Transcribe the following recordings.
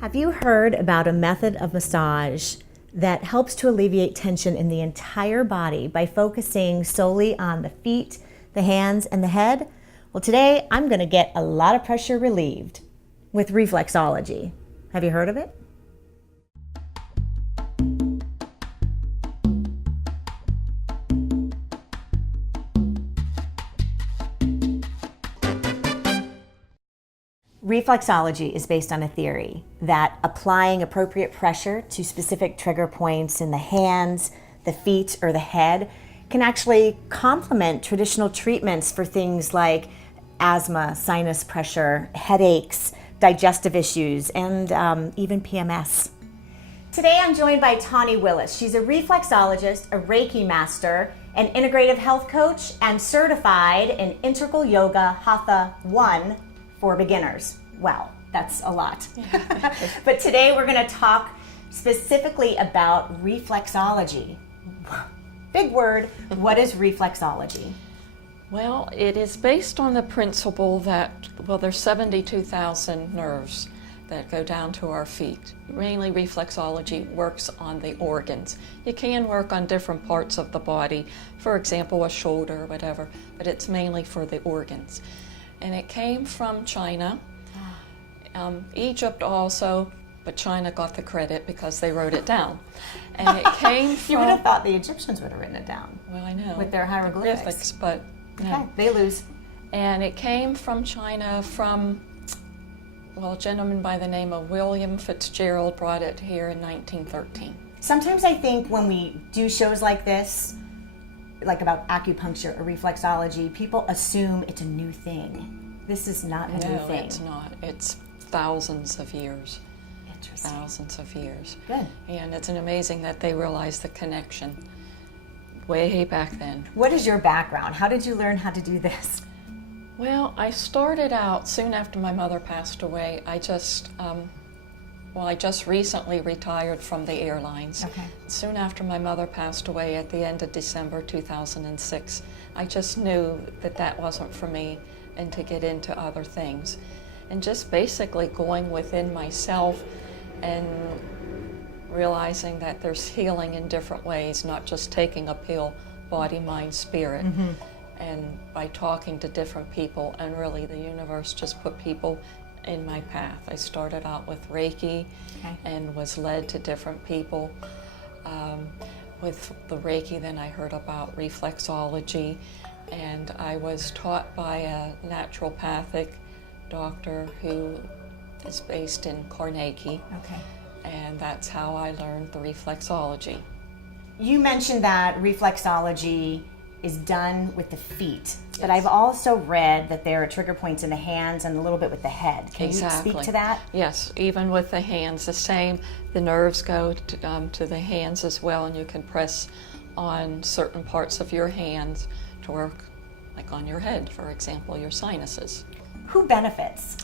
Have you heard about a method of massage that helps to alleviate tension in the entire body by focusing solely on the feet, the hands, and the head? Well, today I'm going to get a lot of pressure relieved with reflexology. Have you heard of it? Reflexology is based on a theory that applying appropriate pressure to specific trigger points in the hands, the feet, or the head can actually complement traditional treatments for things like asthma, sinus pressure, headaches, digestive issues, and even PMS. Today I'm joined by Tawny Willis. She's a reflexologist, a Reiki master, an integrative health coach, and certified in integral yoga Hatha 1 for beginners. Wow, that's a lot. But today we're going to talk specifically about reflexology. Big word. What is reflexology? Well, it is based on the principle that, there's 72,000 nerves that go down to our feet. Mainly reflexology works on the organs. You can work on different parts of the body, for example, a shoulder or whatever, but it's mainly for the organs. And it came from China, Egypt also, but China got the credit because they wrote it down. And it came from... You would have thought the Egyptians would have written it down. Well, I know. With their hieroglyphics. But no. Okay, they lose. And it came from China from, a gentleman by the name of William Fitzgerald brought it here in 1913. Sometimes I think when we do shows like this, like about acupuncture or reflexology, people assume it's a new thing. This is not a new thing. No, it's not. It's thousands of years. Interesting. Thousands of years. Good. And it's amazing that they realized the connection way back then. What is your background? How did you learn how to do this? Well, I started out soon after my mother passed away. I just recently retired from the airlines. Okay. Soon after my mother passed away at the end of December 2006, I just knew that that wasn't for me and to get into other things. And just basically going within myself and realizing that there's healing in different ways, not just taking a pill, body, mind, spirit. Mm-hmm. And by talking to different people, and really the universe just put people in my path. I started out with Reiki and was led to different people. With the Reiki, then I heard about reflexology, and I was taught by a naturopathic doctor who is based in Carnegie. Okay. And that's how I learned the reflexology. You mentioned that reflexology is done with the feet, but Yes. I've also read that there are trigger points in the hands and a little bit with the head. Can Exactly. you speak to that? Yes, even with the hands, the same. The nerves go to the hands as well, and you can press on certain parts of your hands to work, like on your head, for example, your sinuses. Who benefits?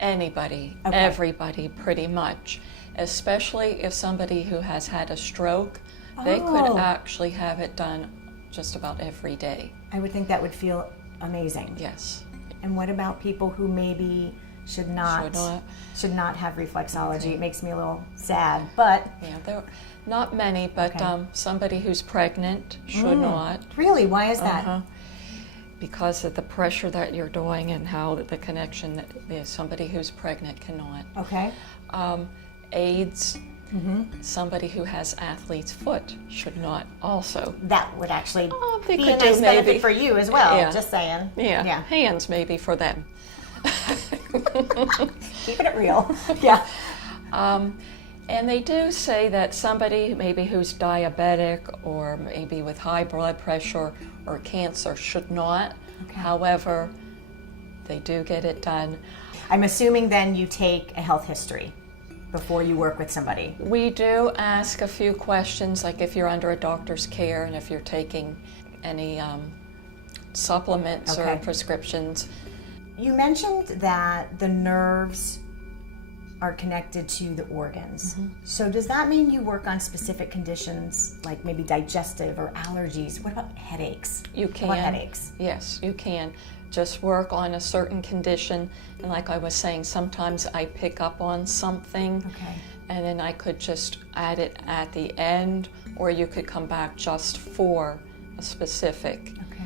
Anybody, Okay. everybody, pretty much. Especially if somebody who has had a stroke, they could Oh. actually have it done just about every day. I would think that would feel amazing. Yes. And what about people who maybe should not have reflexology? Okay. It makes me a little sad, but Yeah, there are not many, but Okay. Somebody who's pregnant should not. really, why is that? Uh-huh. Because of the pressure that you're doing and how the connection that somebody who's pregnant cannot. Okay. AIDS, somebody who has athlete's foot should not also. That would actually they be could a do nice benefit maybe. for you as well, Yeah. just saying. Yeah, hands maybe for them. Keeping it real. Yeah. And they do say that somebody maybe who's diabetic or maybe with high blood pressure or cancer should not. Okay. However, they do get it done. I'm assuming then you take a health history before you work with somebody. We do ask a few questions, like if you're under a doctor's care and if you're taking any supplements or Okay. prescriptions. You mentioned that the nerves are connected to the organs. So does that mean you work on specific conditions like maybe digestive or allergies? What about headaches? You can. What about headaches? Yes, you can. just work on a certain condition. And like I was saying, sometimes I pick up on something, Okay. and then I could just add it at the end, or you could come back just for a specific. Okay.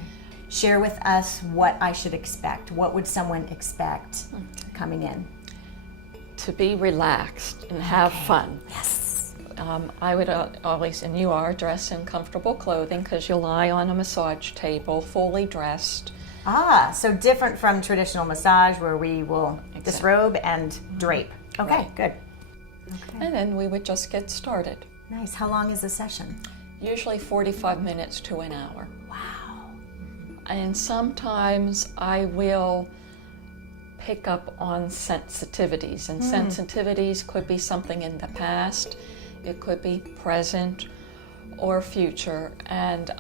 Share with us what I should expect. What would someone expect coming in? To be relaxed and have fun. Yes. I would always, and you are, dressed in comfortable clothing because you lie on a massage table, fully dressed. Ah, so different from traditional massage where we will disrobe and drape. Okay, Right. good. Okay. And then we would just get started. Nice. How long is the session? Usually 45 minutes to an hour. Wow. And sometimes I will pick up on sensitivities. And sensitivities could be something in the past, it could be present or future. And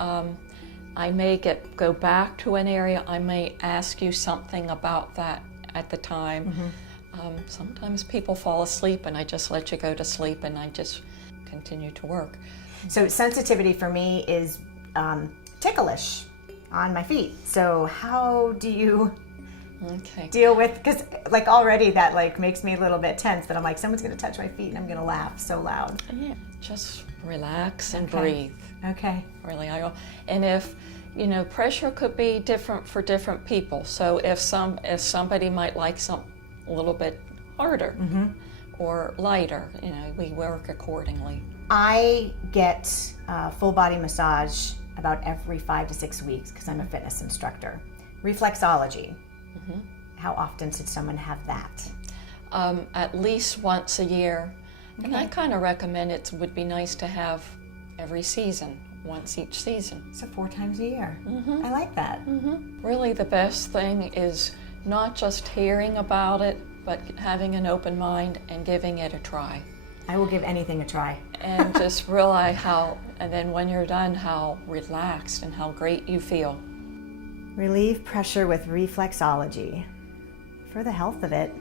I may go back to an area, I may ask you something about that at the time. Sometimes people fall asleep and I just let you go to sleep and I just continue to work. So sensitivity for me is ticklish on my feet. So how do you deal with, because like already that like makes me a little bit tense, but I'm like, someone's going to touch my feet and I'm going to laugh so loud. Yeah, just relax and Okay. breathe. Okay. Really, and if pressure could be different for different people. So if somebody might like a little bit harder or lighter, we work accordingly. I get full body massage about every 5 to 6 weeks because I'm a fitness instructor. Reflexology. How often should someone have that? At least once a year. And I kind of recommend it would be nice to have every season, once each season. So 4 times a year. I like that. Really the best thing is not just hearing about it, but having an open mind and giving it a try. I will give anything a try. And just realize and then when you're done, how relaxed and how great you feel. Relieve pressure with reflexology for the health of it.